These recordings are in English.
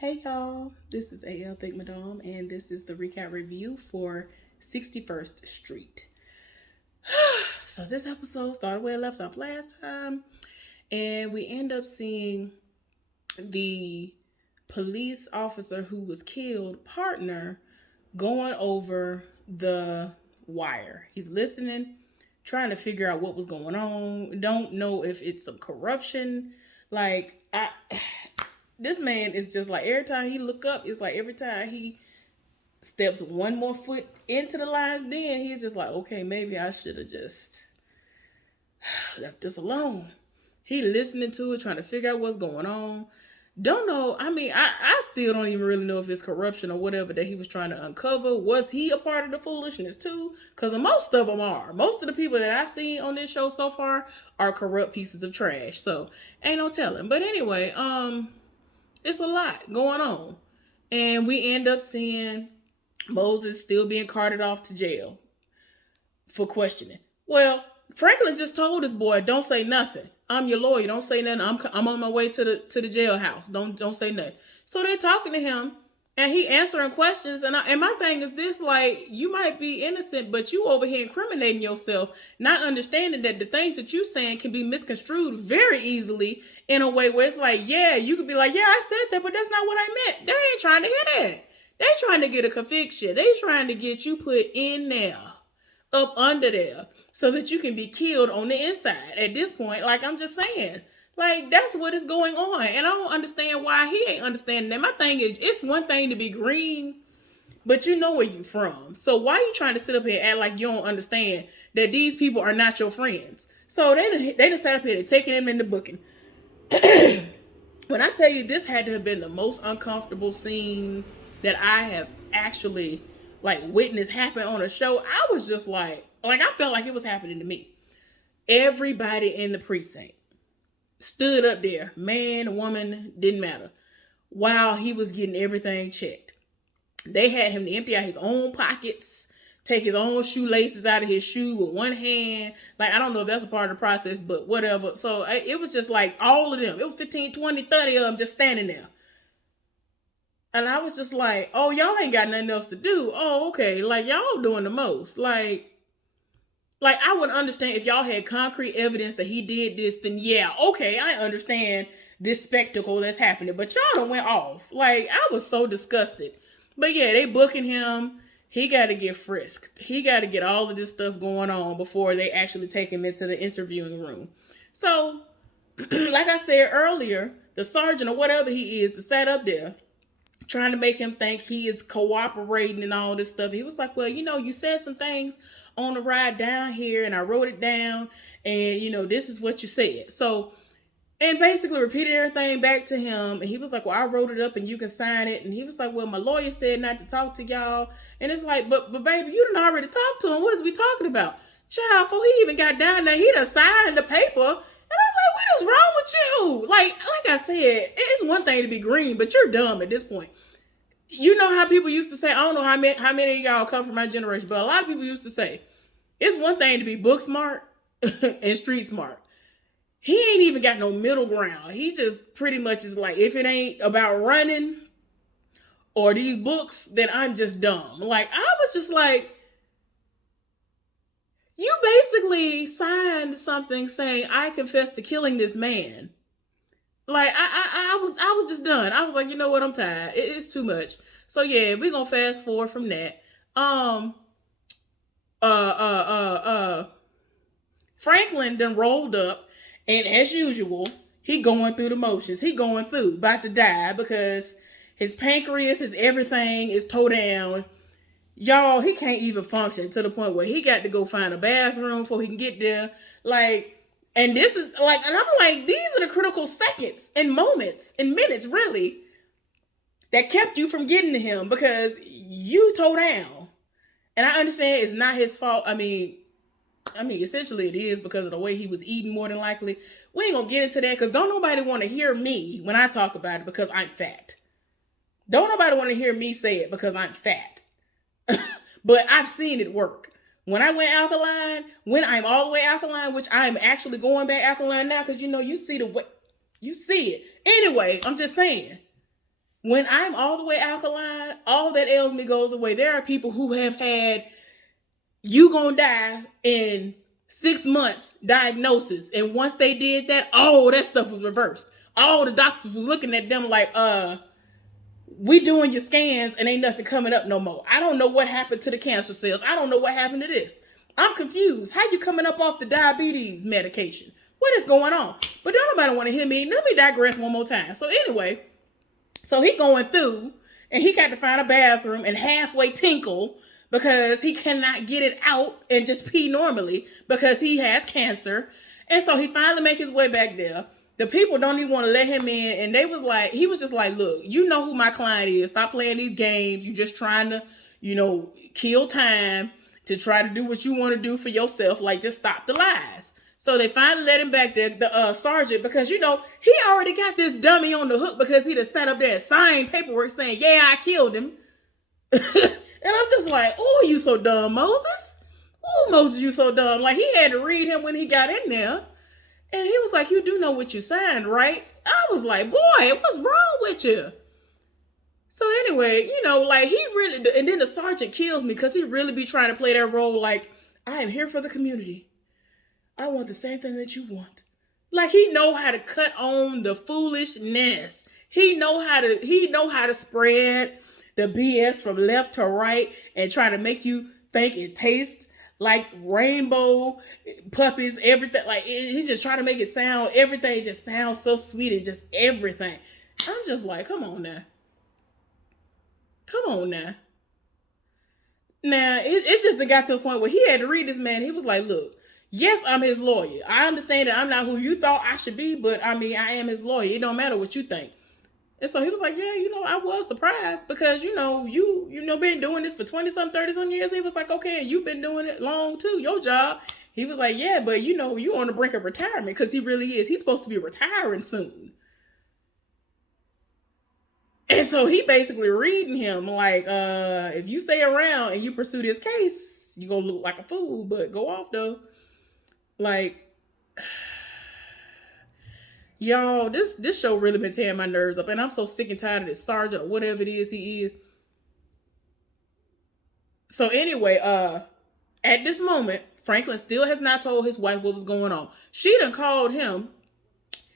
Hey y'all, this is AL Think Madame, and this is the recap review for 61st Street. So this episode started where it left off last time, and we end up seeing the police officer who was killed partner going over the wire. He's listening, trying to figure out what was going on. Don't know if it's some corruption. This man is just like, every time he look up, it's like every time he steps one more foot into the lion's den, he's just like, okay, maybe I should have just left this alone. He listening to it, trying to figure out what's going on. Don't know. I still don't even really know if it's corruption or whatever that he was trying to uncover. Was he a part of the foolishness too? Because most of them are. Most of the people that I've seen on this show so far are corrupt pieces of trash. So ain't no telling. But anyway, it's a lot going on. And we end up seeing Moses still being carted off to jail for questioning. Well, Franklin just told his boy, don't say nothing. I'm your lawyer. Don't say nothing. I'm on my way to the jailhouse. Don't say nothing. So they're talking to him and he answering questions. And my thing is this, like, you might be innocent, but you over here incriminating yourself, not understanding that the things that you saying can be misconstrued very easily in a way where it's like, yeah, you could be like, yeah, I said that, but that's not what I meant. They ain't trying to hear that. They trying to get a conviction. They trying to get you put in there, up under there, so that you can be killed on the inside. At this point, like, I'm just saying, like, that's what is going on. And I don't understand why he ain't understanding that. My thing is, it's one thing to be green, but you know where you from. So why are you trying to sit up here and act like you don't understand that these people are not your friends? So they just sat up here and taking him in the booking. When I tell you, this had to have been the most uncomfortable scene that I have actually witnessed happen on a show. I was just I felt like it was happening to me. Everybody in the precinct stood up there, man, woman, didn't matter, while he was getting everything checked. They had him to empty out his own pockets, take his own shoelaces out of his shoe with one hand. Like, I don't know if that's a part of the process, but whatever. So it was just like all of them. It was 15, 20, 30 of them just standing there. And I was just like, oh, y'all ain't got nothing else to do. Oh, okay. Like, y'all doing the most. Like I would understand if y'all had concrete evidence that he did this, then yeah, okay, I understand this spectacle that's happening. But y'all done went off. Like, I was so disgusted. But yeah, they booking him. He got to get frisked. He got to get all of this stuff going on before they actually take him into the interviewing room. So, like I said earlier, the sergeant or whatever he is that sat up there trying to make him think he is cooperating and all this stuff. He was like, well, you said some things on the ride down here and I wrote it down and, this is what you said. So, and basically repeated everything back to him. And he was like, well, I wrote it up and you can sign it. And he was like, well, my lawyer said not to talk to y'all. And it's like, but baby, you done already talked to him. What is we talking about? Child, before he even got down there, he done signed the paper. And I'm like, what is wrong with you? Like I said, it's one thing to be green, but you're dumb at this point. You know how people used to say, I don't know how many of y'all come from my generation, but a lot of people used to say, it's one thing to be book smart and street smart. He ain't even got no middle ground. He just pretty much is like, if it ain't about running or these books, then I'm just dumb. Like, I was just like, you basically signed something saying, I confess to killing this man. Like, I was just done. I was like, you know what? I'm tired. It's too much. So yeah, we're gonna fast forward from that. Franklin done rolled up, and as usual, he going through the motions. He going through, about to die because his pancreas, his everything is towed down. Y'all, he can't even function to the point where he got to go find a bathroom before he can get there. And this is and I'm like, these are the critical seconds and moments and minutes, really, that kept you from getting to him because you towed down. And I understand it's not his fault. I mean, essentially it is because of the way he was eating, more than likely. We ain't gonna get into that because don't nobody want to hear me when I talk about it because I'm fat. Don't nobody want to hear me say it because I'm fat. But I've seen it work. When I went alkaline, when I'm all the way alkaline, which I'm actually going back alkaline now because, you see the way, you see it. Anyway, I'm just saying, When I'm all the way alkaline, all that ails me goes away. There are people who have had you gonna die in 6 months diagnosis, and once they did that, all that stuff was reversed. All the doctors was looking at them like, we doing your scans and ain't nothing coming up no more. I don't know what happened to the cancer cells. I don't know what happened to this. I'm confused. How you coming up off the diabetes medication? What is going on? But don't nobody want to hear me. Let me digress one more time. So anyway, so he going through and he got to find a bathroom and halfway tinkle because he cannot get it out and just pee normally because he has cancer. And so he finally make his way back there. The people don't even want to let him in. And they was like, he was just like, look, you know who my client is. Stop playing these games. You just trying to, kill time to try to do what you want to do for yourself. Like, just stop the lies. So they finally let him back there, the sergeant, because, he already got this dummy on the hook because he just sat up there and signed paperwork saying, yeah, I killed him. And I'm just like, oh, you so dumb, Moses. Oh, Moses, you so dumb. Like, he had to read him when he got in there. And he was like, you do know what you signed, right? I was like, boy, what's wrong with you? So anyway, like he really, and then the sergeant kills me because he really be trying to play that role like, I am here for the community. I want the same thing that you want. Like he know how to cut on the foolishness. He know how to spread the BS from left to right and try to make you think it tastes like rainbow puppies, everything. Like he's just trying to make it sound, everything just sounds so sweet and just everything. I'm just like, come on now. Now, it just got to a point where he had to read this man. He was like, look, yes, I'm his lawyer. I understand that I'm not who you thought I should be, but I am his lawyer. It don't matter what you think. And so he was like, yeah, I was surprised because, you been doing this for 20-some, 30-some years. He was like, okay, you've been doing it long too, your job. He was like, yeah, but you on the brink of retirement because he really is. He's supposed to be retiring soon. And so he basically reading him like, if you stay around and you pursue this case, you're going to look like a fool, but go off though. Like, y'all, this show really been tearing my nerves up, and I'm so sick and tired of this sergeant or whatever it is he is. So anyway, at this moment, Franklin still has not told his wife what was going on. She done called him,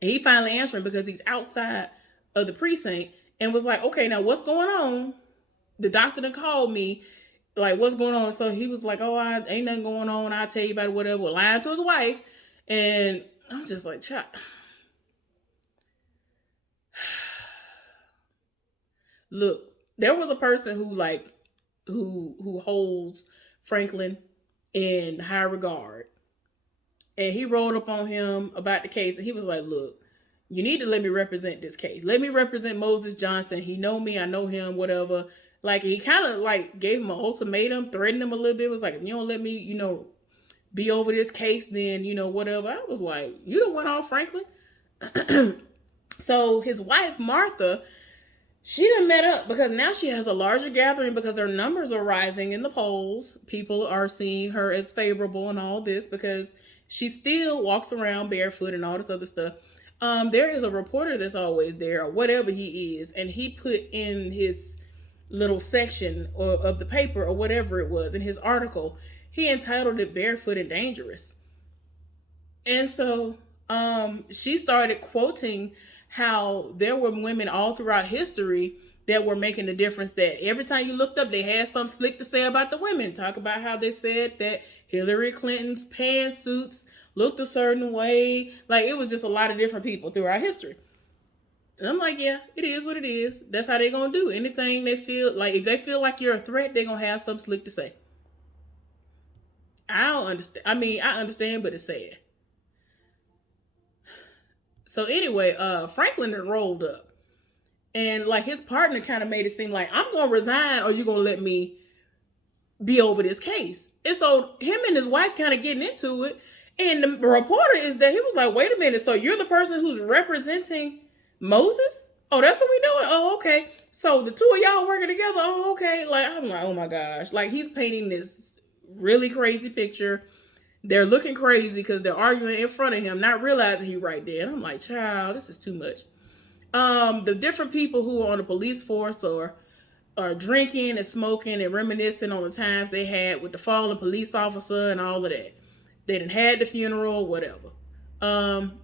and he finally answering because he's outside of the precinct and was like, okay, now what's going on? The doctor done called me. Like, what's going on? So he was like, oh, ain't nothing going on. I'll tell you about it, whatever. Lying to his wife. And I'm just like, child. Look, there was a person who holds Franklin in high regard. And he rolled up on him about the case. And he was like, look, you need to let me represent this case. Let me represent Moses Johnson. He know me. I know him, whatever. Like, he kind of, like, gave him an ultimatum, threatened him a little bit. It was like, if you don't let me, be over this case, then, whatever. I was like, you don't want off Franklin? So his wife, Martha, she done met up because now she has a larger gathering because her numbers are rising in the polls. People are seeing her as favorable and all this because she still walks around barefoot and all this other stuff. There is a reporter that's always there or whatever he is, and he put in his little section of the paper or whatever it was in his article, he entitled it Barefoot and Dangerous. And so she started quoting how there were women all throughout history that were making a difference, that every time you looked up, they had something slick to say about the women. Talk about how they said that Hillary Clinton's pantsuits looked a certain way. Like, it was just a lot of different people throughout history. And I'm like, yeah, it is what it is. That's how they're going to do. Anything they feel like, if they feel like you're a threat, they're going to have something slick to say. I don't understand. I understand, but it's sad. So anyway, Franklin rolled up. And like his partner kind of made it seem like, I'm going to resign or you're going to let me be over this case. And so him and his wife kind of getting into it. And the reporter is that he was like, wait a minute. So you're the person who's representing Moses? Oh, that's what we doing? Oh, okay. So the two of y'all working together? Oh, okay. Like, I'm like, oh my gosh. Like, he's painting this really crazy picture. They're looking crazy because they're arguing in front of him, not realizing he right there. And I'm like, child, this is too much. The different people who are on the police force are drinking and smoking and reminiscing on the times they had with the fallen police officer and all of that. They done had the funeral, whatever. Um,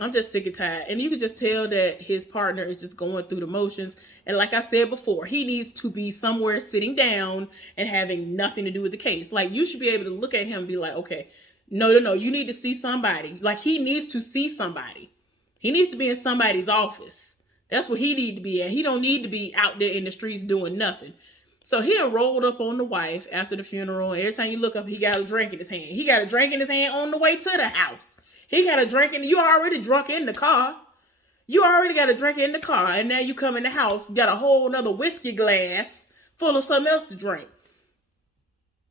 I'm just sick and tired. And you can just tell that his partner is just going through the motions. And like I said before, he needs to be somewhere sitting down and having nothing to do with the case. Like, you should be able to look at him and be like, okay, no, you need to see somebody. Like, he needs to see somebody. He needs to be in somebody's office. That's what he need to be at. He don't need to be out there in the streets doing nothing. So he done rolled up on the wife after the funeral. Every time you look up, he got a drink in his hand. He got a drink in his hand on the way to the house. He got a drink in. You already drunk in the car. You already got a drink in the car. And now you come in the house, got a whole nother whiskey glass full of something else to drink.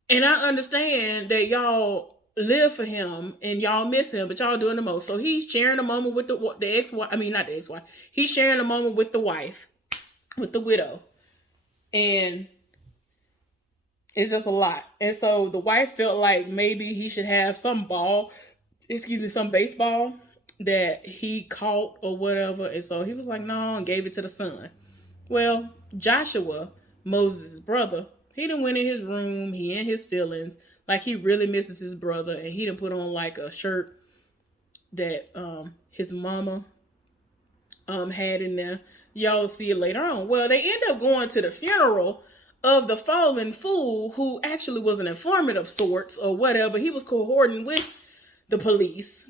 And I understand that y'all live for him and y'all miss him, but y'all doing the most. So he's sharing a moment with the ex-wife. I mean, not the ex-wife. He's sharing a moment with the wife, with the widow. And it's just a lot. And so the wife felt like maybe he should have some baseball that he caught or whatever. And so he was like, no, and gave it to the son. Well, Joshua, Moses' brother, he done went in his room. He in his feelings. Like, he really misses his brother. And he done put on like a shirt that his mama had in there. Y'all see it later on. Well, they end up going to the funeral of the fallen fool who actually was an informant of sorts or whatever. He was cohorting with the police.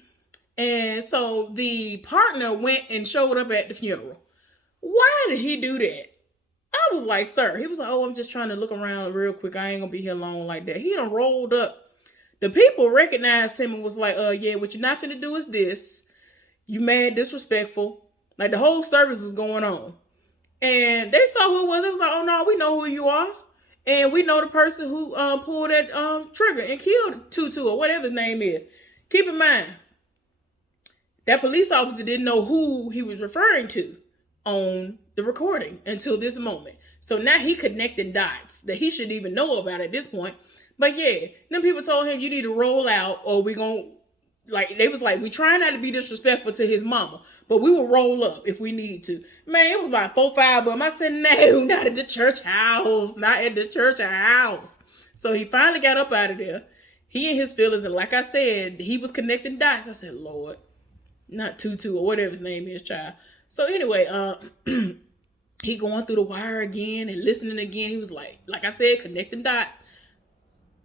And so the partner went and showed up at the funeral. Why did he do that? I was like, sir. He was like, oh, I'm just trying to look around real quick. I ain't gonna be here long like that. He done rolled up. The people recognized him and was like, yeah, what you're not finna do is this. You mad, disrespectful. Like, the whole service was going on. And they saw who it was. It was like, oh no, we know who you are. And we know the person who pulled that trigger and killed Tutu or whatever his name is. Keep in mind, that police officer didn't know who he was referring to on the recording until this moment. So now he connecting dots that he shouldn't even know about at this point. But yeah, then people told him, you need to roll out or we gonna, like, they was like, we try not to be disrespectful to his mama, but we will roll up if we need to. Man, it was about 4 or 5 of them. I said, no, not at the church house. Not at the church house. So he finally got up out of there. He and his feelings, and like I said, he was connecting dots. I said, Lord, not Tutu or whatever his name is, child. So anyway, he going through the wire again and listening again. He was like I said, connecting dots.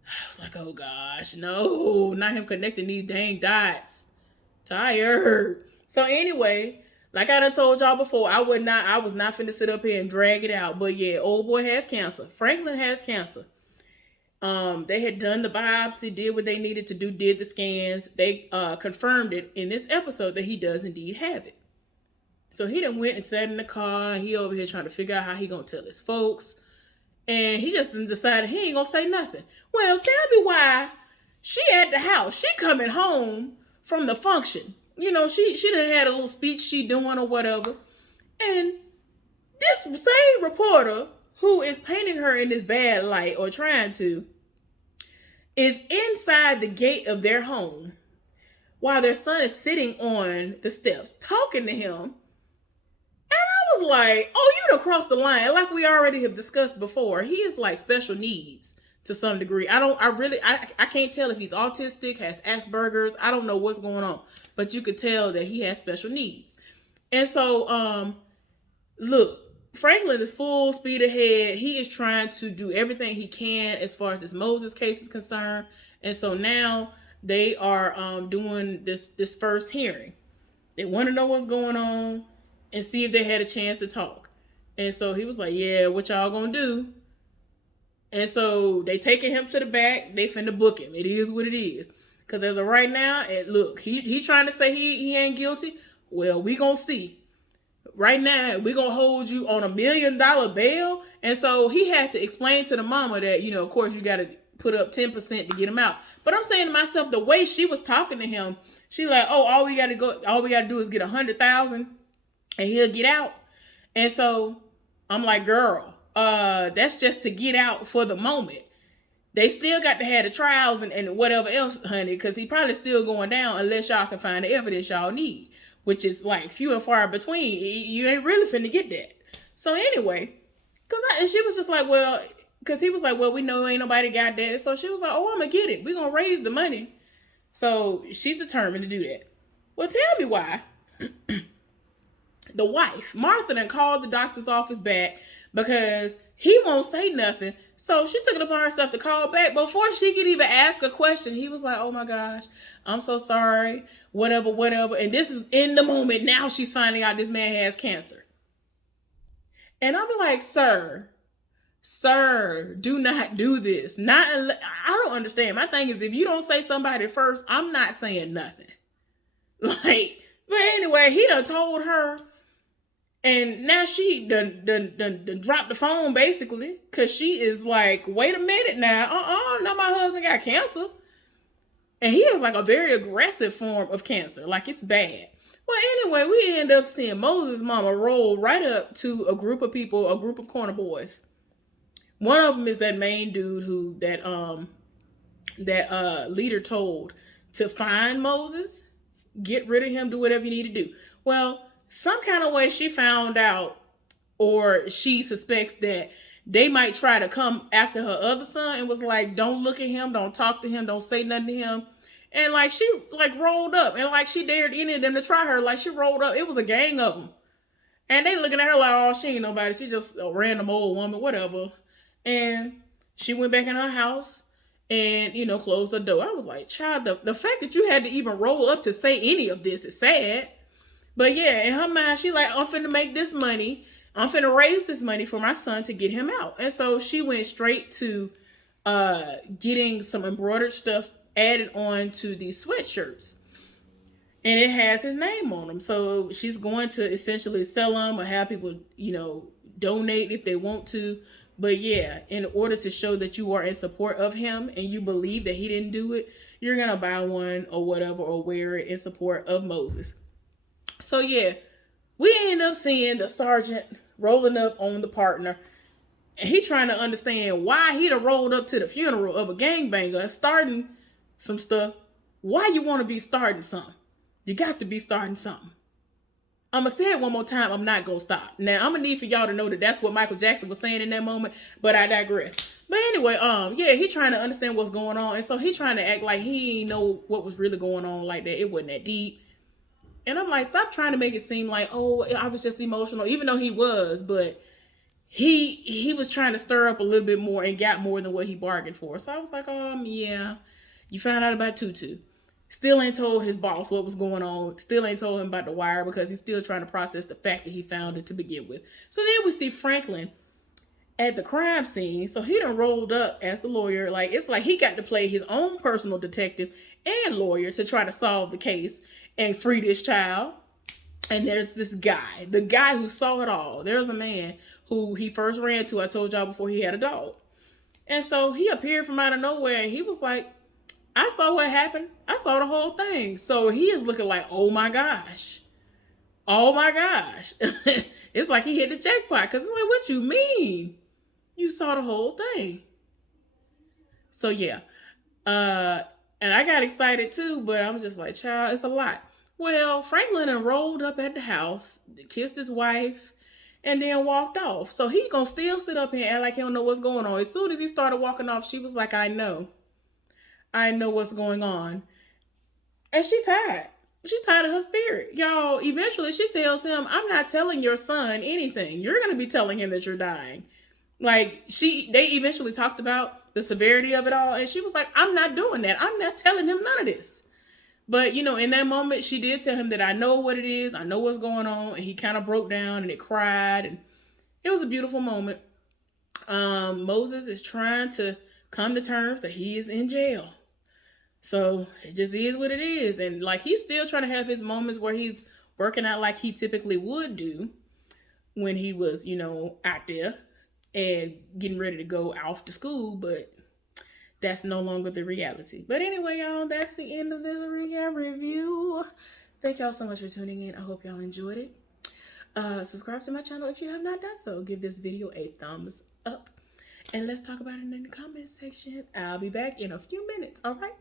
I was like, oh gosh, no, not him connecting these dang dots. Tired. So anyway, like I done told y'all before, I was not finna sit up here and drag it out. But yeah, old boy has cancer. Franklin has cancer. They had done the biopsy, did what they needed to do, did the scans. They confirmed it in this episode that he does indeed have it. So he done went and sat in the car. He over here trying to figure out how he gonna tell his folks. And he just decided he ain't gonna say nothing. Well, tell me why she at the house. She coming home from the function. You know, she done had a little speech she doing or whatever. And this same reporter who is painting her in this bad light or trying to is inside the gate of their home while their son is sitting on the steps talking to him. I was like, oh, you done crossed the line. Like we already have discussed before, he is like special needs to some degree. I can't tell if he's autistic, has Asperger's. I don't know what's going on, but you could tell that he has special needs. And so, look, Franklin is full speed ahead. He is trying to do everything he can as far as this Moses case is concerned. And so now they are doing this first hearing. They want to know what's going on and see if they had a chance to talk. And so he was like, yeah, what y'all gonna do? And so they taking him to the back. They finna book him. It is what it is. Because as of right now, and look, he trying to say he ain't guilty. Well, we gonna see. Right now, we gonna hold you on $1 million bail. And so he had to explain to the mama that, you know, of course, you got to put up 10% to get him out. But I'm saying to myself, the way she was talking to him, she like, oh, all we got to do is get 100,000 and he'll get out. And so I'm like, girl, that's just to get out for the moment. They still got to have the trials and whatever else, honey, because he probably still going down unless y'all can find the evidence y'all need, which is like few and far between. You ain't really finna get that. So anyway, and she was just like, well, because he was like, well, we know ain't nobody got that. So she was like, oh, I'm gonna get it. We're gonna raise the money. So she's determined to do that. Well, tell me why. The wife, Martha, done called the doctor's office back because he won't say nothing. So she took it upon herself to call back. Before she could even ask a question, he was like, oh my gosh, I'm so sorry, whatever. And this is in the moment. Now she's finding out this man has cancer. And I'm like, sir, do not do this. I don't understand. My thing is, if you don't say somebody first, I'm not saying nothing. Like, but anyway, he done told her. And now she done dropped the phone, basically, because she is like, wait a minute now. No, my husband got cancer. And he has like a very aggressive form of cancer. Like, it's bad. Well, anyway, we end up seeing Moses' mama roll right up to a group of people, a group of corner boys. One of them is that main dude who that leader told to find Moses, get rid of him, do whatever you need to do. Well, some kind of way she found out, or she suspects that they might try to come after her other son, and was like, don't look at him, don't talk to him, don't say nothing to him. And like, she like rolled up, and like she dared any of them to try her. Like, she rolled up. It was a gang of them. And they looking at her like, oh, she ain't nobody. She just a random old woman, whatever. And she went back in her house and, closed the door. I was like, child, the fact that you had to even roll up to say any of this is sad. But yeah, in her mind, she like, I'm finna make this money. I'm finna raise this money for my son to get him out. And so she went straight to getting some embroidered stuff added on to these sweatshirts. And it has his name on them. So she's going to essentially sell them or have people, donate if they want to. But yeah, in order to show that you are in support of him and you believe that he didn't do it, you're going to buy one or whatever or wear it in support of Moses. So yeah, we end up seeing the sergeant rolling up on the partner. And he trying to understand why he done rolled up to the funeral of a gangbanger, starting some stuff. Why you want to be starting something? You got to be starting something. I'm going to say it one more time. I'm not going to stop. Now, I'm going to need for y'all to know that that's what Michael Jackson was saying in that moment, but I digress. But anyway, yeah, he trying to understand what's going on. And so he trying to act like he didn't know what was really going on like that. It wasn't that deep. And I'm like, stop trying to make it seem like, oh, I was just emotional, even though he was, but he was trying to stir up a little bit more and got more than what he bargained for. So I was like, yeah, you found out about Tutu. Still ain't told his boss what was going on. Still ain't told him about the wire because he's still trying to process the fact that he found it to begin with. So then we see Franklin at the crime scene. So he done rolled up as the lawyer. Like, it's like he got to play his own personal detective and lawyer to try to solve the case and free this child. And there's this guy, the guy who saw it all. There's a man who he first ran to, I told y'all before, he had a dog. And so he appeared from out of nowhere and he was like, I saw what happened. I saw the whole thing. So he is looking like, oh my gosh. Oh my gosh. It's like he hit the jackpot because it's like, what you mean? You saw the whole thing. So yeah. And I got excited too, but I'm just like, child, it's a lot. Well, Franklin rolled up at the house, kissed his wife, and then walked off. So he's going to still sit up here and act like he don't know what's going on. As soon as he started walking off, she was like, I know what's going on. And she tired. She tired of her spirit. Y'all, eventually she tells him, I'm not telling your son anything. You're going to be telling him that you're dying. Like, they eventually talked about the severity of it all. And she was like, I'm not doing that. I'm not telling him none of this. But, in that moment, she did tell him that I know what it is. I know what's going on. And he kind of broke down and it cried. And it was a beautiful moment. Moses is trying to come to terms that he is in jail. So it just is what it is. And like, he's still trying to have his moments where he's working out like he typically would do when he was, out there and getting ready to go off to school. But that's no longer the reality. But anyway, y'all, that's the end of this recap review. Thank y'all so much for tuning in. I hope y'all enjoyed it. Subscribe to my channel if you have not done so. Give this video a thumbs up. And let's talk about it in the comment section. I'll be back in a few minutes. All right.